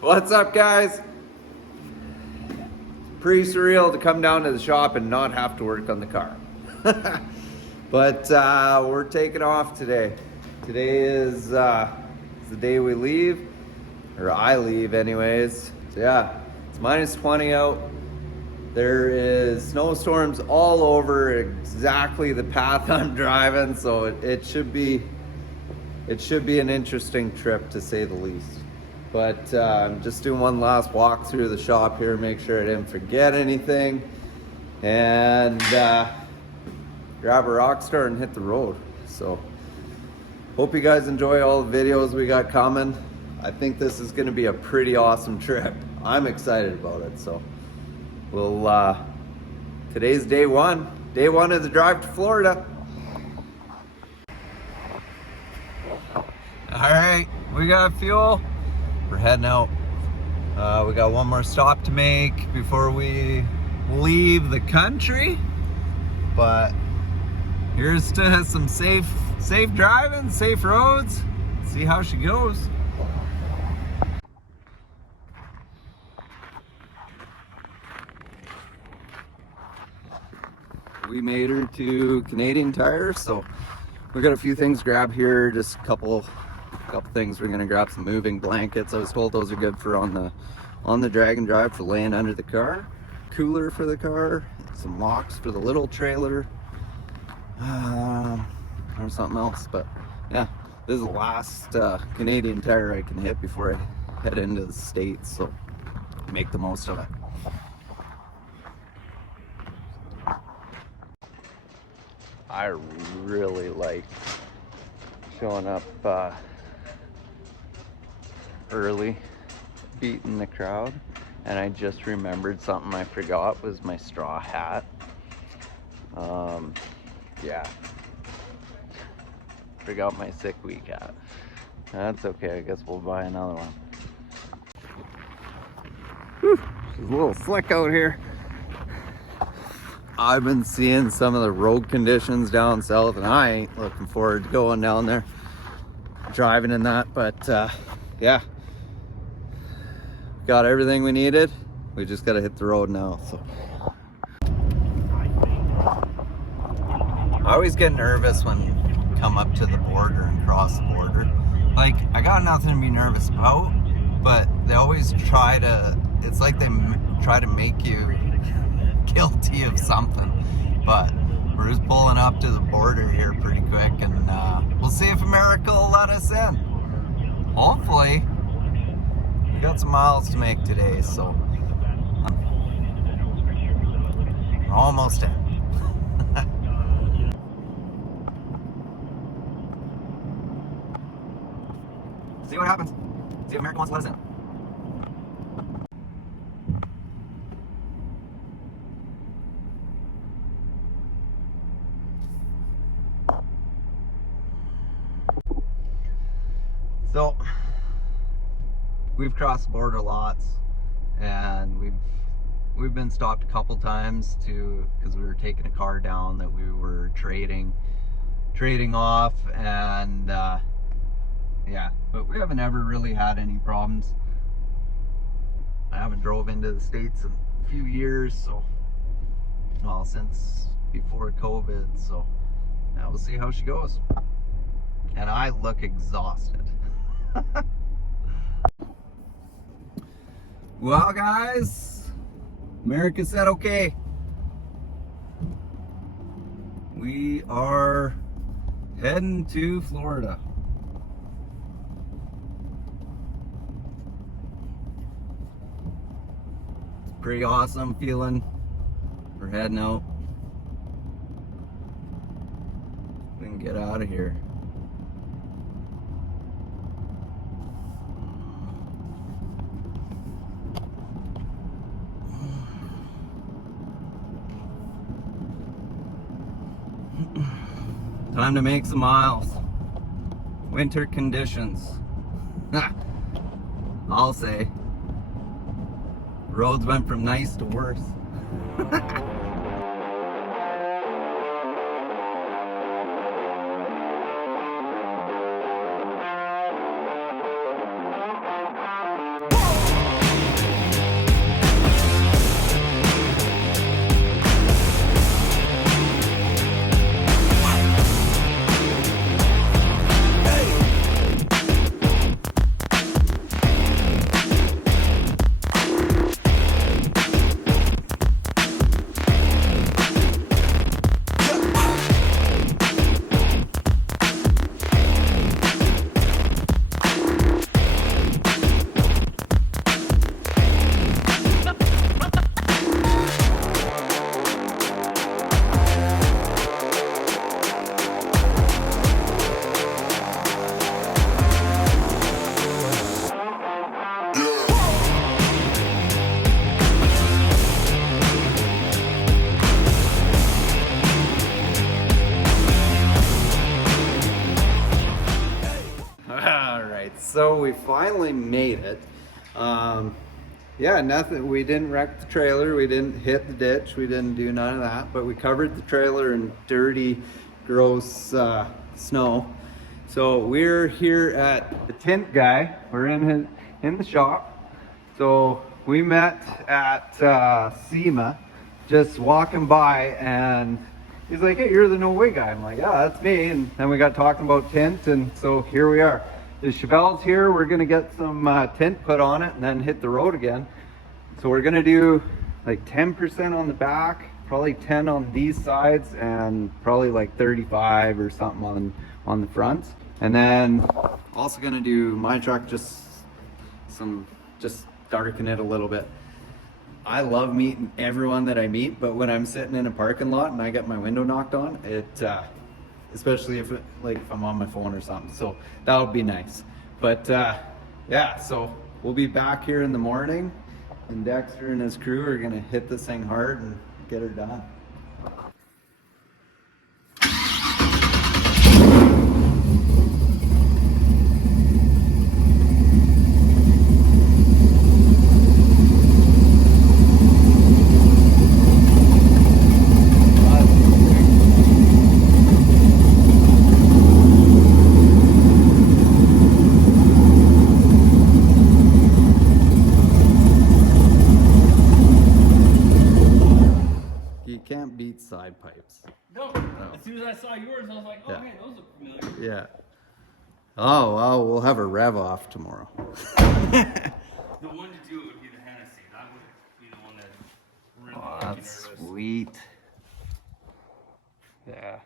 What's up, guys? Pretty surreal to come down to the shop and not have to work on the car. But we're taking off today. Today is the day we leave, or I leave anyways. So yeah, it's minus 20 out. There is snowstorms all over exactly the path I'm driving, so it should be an interesting trip to say the least. But I'm just doing one last walk through the shop here, make sure I didn't forget anything, and grab a Rockstar and hit the road. So hope you guys enjoy all the videos we got coming. I think this is gonna be a pretty awesome trip. I'm excited about it. So we'll today's day one of the drive to Florida. All right, we got fuel. We're heading out. We got one more stop to make before we leave the country. But here's to some safe driving, safe roads. See how she goes. We made her to Canadian Tire, so we got a few things to grab here. Just a couple things. We're gonna grab some moving blankets. I was told those are good for on the drag and drive for laying under the car. Cooler for the car. Some locks for the little trailer. Or something else. But yeah, this is the last Canadian Tire I can hit before I head into the States. So make the most of it. I really like showing up early, beating the crowd, and I just remembered something I forgot was my straw hat. Yeah, forgot my sick week hat. That's okay, I guess we'll buy another one. Whew, it's a little slick out here. I've been seeing some of the road conditions down south, and I ain't looking forward to going down there driving in that, but yeah, got everything we needed. We just got to hit the road now. So I always get nervous when you come up to the border and cross the border. Like, I got nothing to be nervous about, but they always try to, it's like they try to make you guilty of something. But we're just pulling up to the border here pretty quick, and we'll see if America will let us in. Hopefully. We got some miles to make today, so we're almost in. See what happens. See if America wants to let us in. So we've crossed the border lots, and we've been stopped a couple times because we were taking a car down that we were trading off, and yeah, but we haven't ever really had any problems. I haven't drove into the States in a few years, so well, since before COVID, so now we'll see how she goes. And I look exhausted. Well, guys, America said okay. We are heading to Florida. It's pretty awesome feeling. We're heading out. We can get out of here. Time to make some miles. Winter conditions. I'll say. Roads went from nice to worse. so we finally made it. Yeah, nothing. We didn't wreck the trailer. We didn't hit the ditch. We didn't do none of that. But we covered the trailer in dirty, gross snow. So we're here at the Tint Guy. We're in the shop. So we met at SEMA, just walking by, and he's like, "Hey, you're the No Way guy." I'm like, "Yeah, that's me." And then we got talking about tint, and so here we are. The Chewvelle's here. We're gonna get some tint put on it and then hit the road again. So we're gonna do like 10% on the back, probably 10 on these sides, and probably like 35 or something on the front. And then also gonna do my truck, just darken it a little bit. I love meeting everyone that I meet, but when I'm sitting in a parking lot and I get my window knocked on, especially if I'm on my phone or something, so that would be nice. But yeah, so we'll be back here in the morning, and Dexter and his crew are gonna hit this thing hard and get her done. Can't beat side pipes. No. As soon as I saw yours, I was like, oh, hey, those look familiar. Yeah. Oh, well, we'll have a rev off tomorrow. The one to do it would be the Hennessy. That would be the one that really oh, that's sweet. Yeah.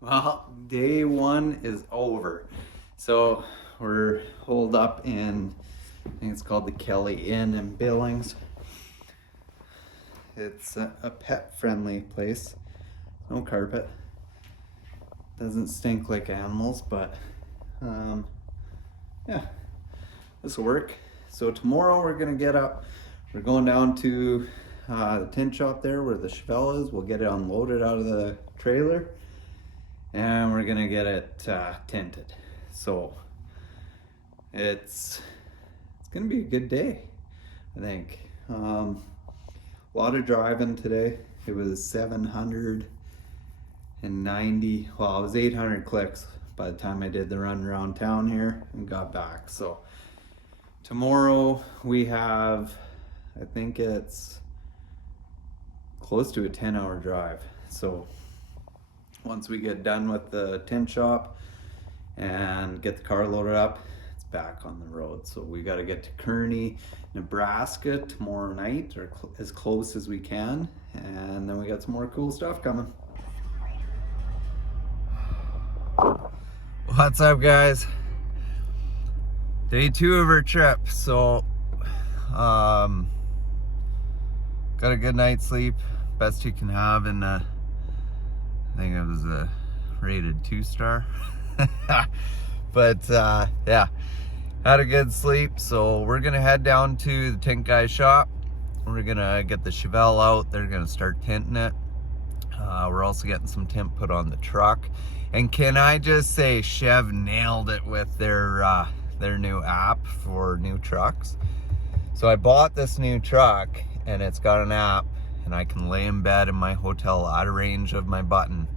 Well, day one is over. So we're holed up in, I think it's called the Kelly Inn in Billings. It's a pet-friendly place. No carpet. Doesn't stink like animals, but yeah, this will work. So tomorrow we're gonna get up. We're going down to the tint shop there where the Chewvelle is. We'll get it unloaded out of the trailer, and we're gonna get it tinted. So it's gonna be a good day, I think. A lot of driving today. It was 790, well, it was 800 clicks by the time I did the run around town here and got back. So tomorrow we have, I think it's close to a 10-hour drive. So once we get done with the tint shop and get the car loaded up, it's back on the road. So we got to get to Kearney, Nebraska tomorrow night, or as close as we can, and then we got some more cool stuff coming. What's up, guys? Day 2 of our trip. So got a good night's sleep, best you can have, and I think it was a rated 2-star. But yeah, had a good sleep. So we're gonna head down to the Tint Guy shop. We're gonna get the Chewvelle out. They're gonna start tinting it. We're also getting some tint put on the truck. And can I just say, Chev nailed it with their new app for new trucks. So I bought this new truck, and it's got an app, and I can lay in bed in my hotel out of range of my button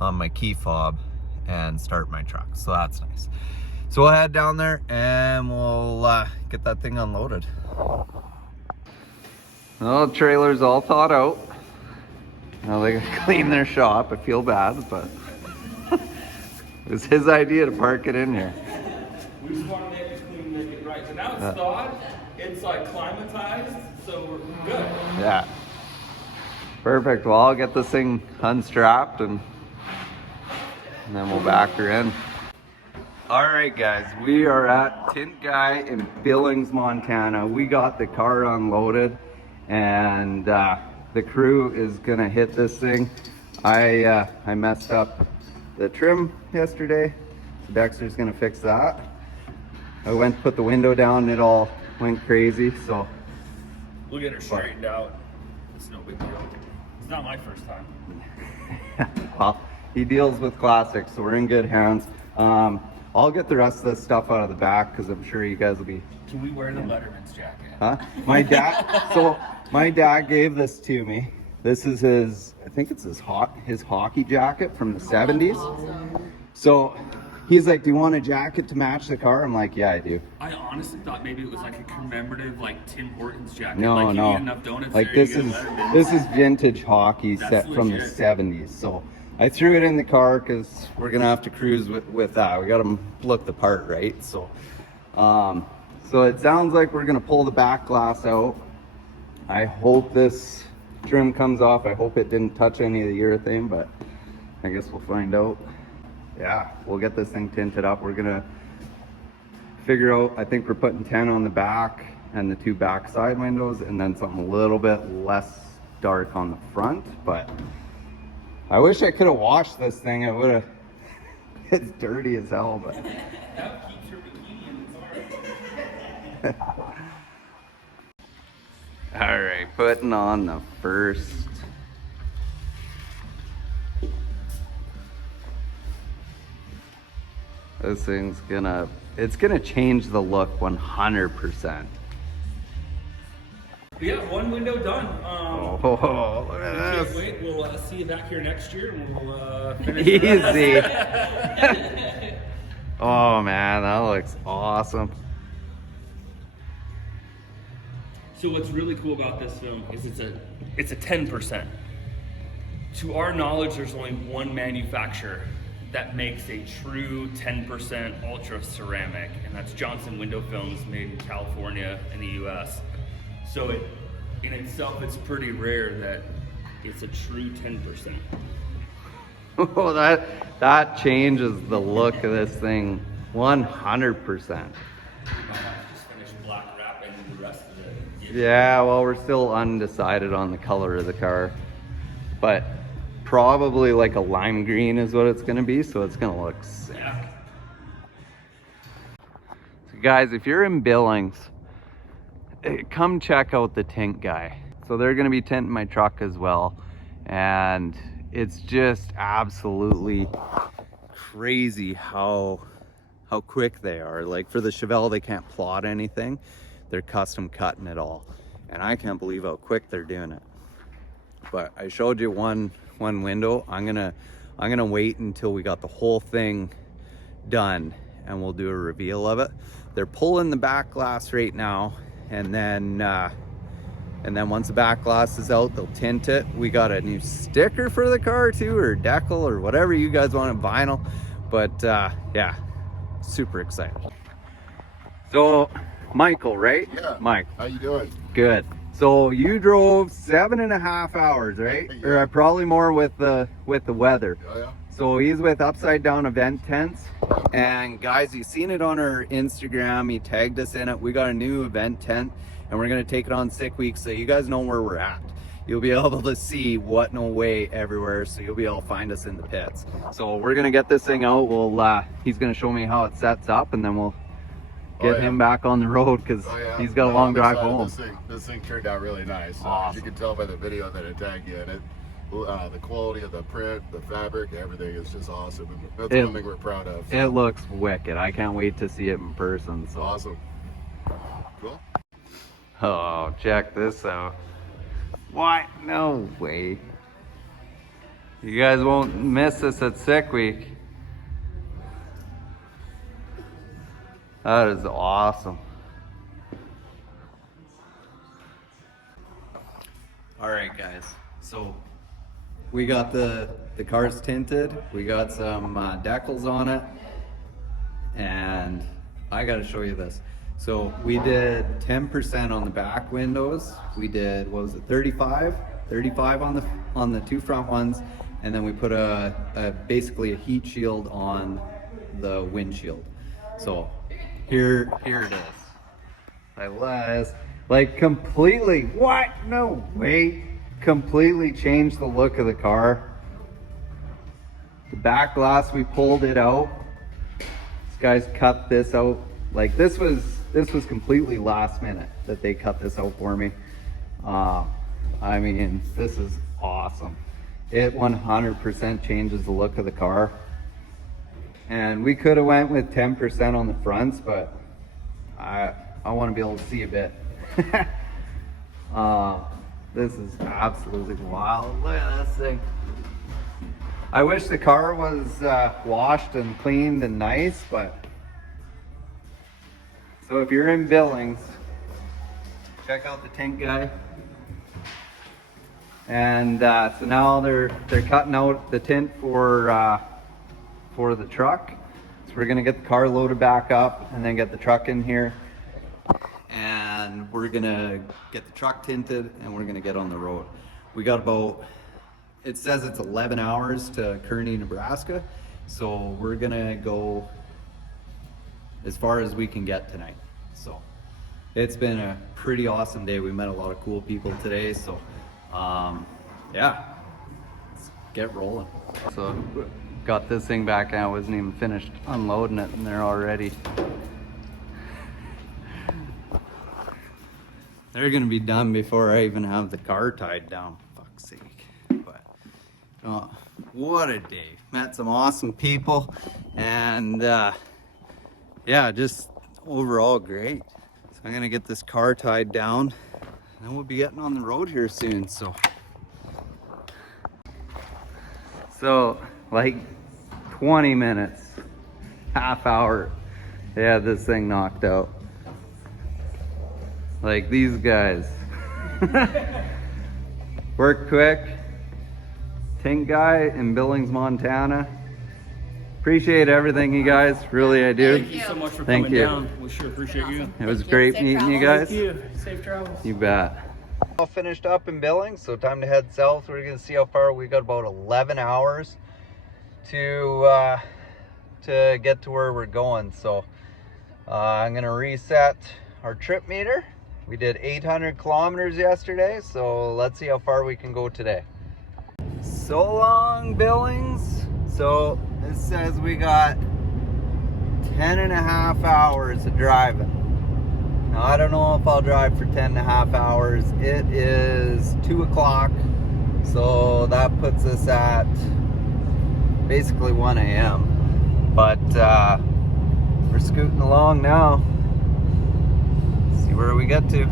on my key fob and start my truck. So that's nice. So we'll head down there and we'll get that thing unloaded. Well, the trailer's all thawed out. Now they gotta clean their shop. I feel bad, but it was his idea to park it in here. We just want to make it clean, make it right. So now it's thawed, it's like climatized, so we're good. Yeah. Perfect. Well, I'll get this thing unstrapped and then we'll back her in. All right, guys, we are at Tint Guy in Billings, Montana. We got the car unloaded, and the crew is gonna hit this thing. I messed up the trim yesterday, so Dexter's gonna fix that. I went to put the window down, it all went crazy, so. We'll get her straightened out. It's no big deal. It's not my first time. Well, he deals with classics, so we're in good hands. I'll get the rest of this stuff out of the back because I'm sure you guys will be. Can we wear the Letterman's jacket? Huh? My dad gave this to me. This is his, I think it's his hockey jacket from the 70s. So he's like, do you want a jacket to match the car? I'm like, yeah, I do. I honestly thought maybe it was like a commemorative, like Tim Hortons jacket. No, like no. You eat enough donuts like there, this is vintage hockey set from the 70s. So I threw it in the car because we're gonna have to cruise with that. We gotta look the part, right? So, so it sounds like we're gonna pull the back glass out. I hope this trim comes off. I hope it didn't touch any of the urethane, but I guess we'll find out. Yeah, we'll get this thing tinted up. We're gonna figure out, I think we're putting 10 on the back and the 2 back side windows, and then something a little bit less dark on the front. But I wish I could have washed this thing. It would have, it's dirty as hell, but. That keeps your bikini in the car. All right, putting on the first. This thing's it's gonna change the look 100%. Yeah, one window done. Oh, look at Can't this. wait. We'll see you back here next year, and we'll finish. Easy. Oh man, that looks awesome. So what's really cool about this film is it's a 10%. To our knowledge, there's only one manufacturer that makes a true 10% ultra ceramic, and that's Johnson Window Films, made in California in the US. So in itself, it's pretty rare that it's a true 10%. Oh, that changes the look of this thing 100%. Just finish black wrapping the rest of it. Yeah, well, we're still undecided on the color of the car, but probably like a lime green is what it's gonna be, so it's gonna look sick. Yeah. So guys, if you're in Billings, come check out the Tint Guy. So they're gonna be tinting my truck as well, and it's just absolutely crazy how quick they are. Like for the Chewvelle, they can't plot anything. They're custom cutting it all, and I can't believe how quick they're doing it. But I showed you one window. I'm gonna wait until we got the whole thing done, and we'll do a reveal of it. They're pulling the back glass right now, and then once the back glass is out, they'll tint it. We got a new sticker for the car too, or decal, or whatever you guys want, vinyl. But yeah, super excited. So Michael, right? Yeah. Mike. How you doing? Good. So you drove 7.5 hours, right? Yeah. Or probably more with the weather. Oh yeah. So he's with Upside Down Event Tents. And guys, you've seen it on our Instagram. He tagged us in it. We got a new event tent, and we're gonna take it on Sick Week, so you guys know where we're at. You'll be able to see what no way everywhere, so you'll be able to find us in the pits. So we're gonna get this thing out. He's gonna show me how it sets up, and then we'll get him back on the road because he's got a long drive home. This thing turned out really nice. Awesome. As you can tell by the video that I tagged you in it, the quality of the print, the fabric, everything is just awesome. And that's one thing we're proud of. So. It looks wicked. I can't wait to see it in person. So. Awesome. Cool. Oh, check this out. What? No way. You guys won't miss this at Sick Week. That is awesome. All right, guys. So we got the cars tinted. We got some decals on it, and I got to show you this. So we did 10% on the back windows. We did, what was it, 35 on the 2 front ones, and then we put basically a heat shield on the windshield. So here it is. Like completely, what? No way. Completely changed the look of the car. The back glass, we pulled it out. These guys cut this out. Like this was completely last minute that they cut this out for me. I mean, this is awesome. It 100% changes the look of the car. And we could have went with 10% on the fronts, but I want to be able to see a bit. This is absolutely wild. Look at this thing. I wish the car was washed and cleaned and nice, but so if you're in Billings, check out the Tint Guy. And so now they're cutting out the tint for the truck. So we're gonna get the car loaded back up and then get the truck in here. And we're gonna get the truck tinted and we're gonna get on the road. We got about, it says it's 11 hours to Kearney, Nebraska. So we're gonna go as far as we can get tonight. So it's been a pretty awesome day. We met a lot of cool people today. So yeah, let's get rolling. So got this thing back and I wasn't even finished unloading it and they're already, they're gonna be done before I even have the car tied down. Fuck's sake. But what a day. Met some awesome people and yeah, just overall great. So I'm gonna get this car tied down and then we'll be getting on the road here soon. So like 20 minutes, half hour, they had this thing knocked out. Like these guys. Work quick. Tint Guy in Billings, Montana. Appreciate everything, you guys. Really, I do. Thank you so much for Thank coming you. down. We sure appreciate you. It was great meeting you guys. Thank you. Safe travels. You bet. All finished up in Billings, so time to head south. We're gonna see how far we got. About 11 hours to get to where we're going. So I'm gonna reset our trip meter. We did 800 kilometers yesterday, so let's see how far we can go today. So long, Billings. So this says we got 10 and a half hours of driving. Now I don't know if I'll drive for 10 and a half hours. It is 2 o'clock, so that puts us at basically 1 a.m. But we're scooting along now. See where we get to.